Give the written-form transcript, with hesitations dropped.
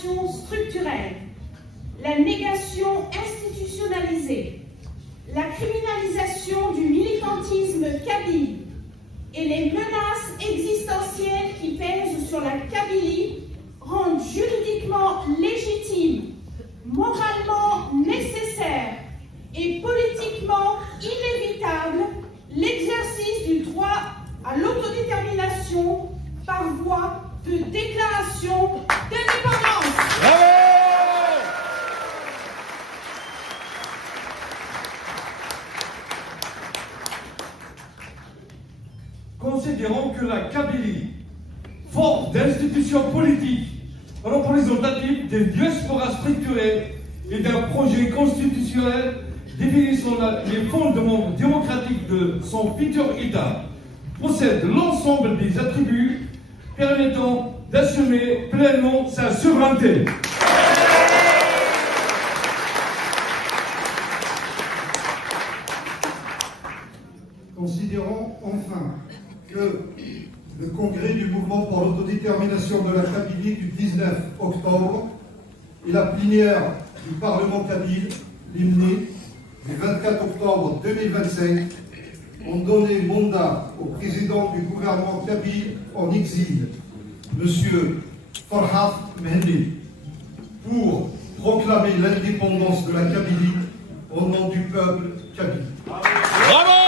déclaration structurelle, la négation institutionnalisée, la criminalisation du militantisme kabyle et les menaces existentielles qui pèsent sur la Kabylie rendent juridiquement légitime, moralement nécessaire et politiquement inévitable l'exercice du droit à l'autodétermination par voie de déclaration d'indépendance. Considérons que la Kabylie, forte d'institutions politiques représentatives des diasporas structurées et d'un projet constitutionnel définissant les fondements démocratiques de son futur État, possède l'ensemble des attributs permettant d'assumer pleinement sa souveraineté. Considérons enfin que le congrès du mouvement pour l'autodétermination de la Kabylie du 19 octobre et la plénière du Parlement kabyle, l'hymne, du 24 octobre 2025, ont donné mandat au président du gouvernement kabyle en exil, M. Farhat Mehdi, pour proclamer l'indépendance de la Kabylie au nom du peuple kabyle. Bravo!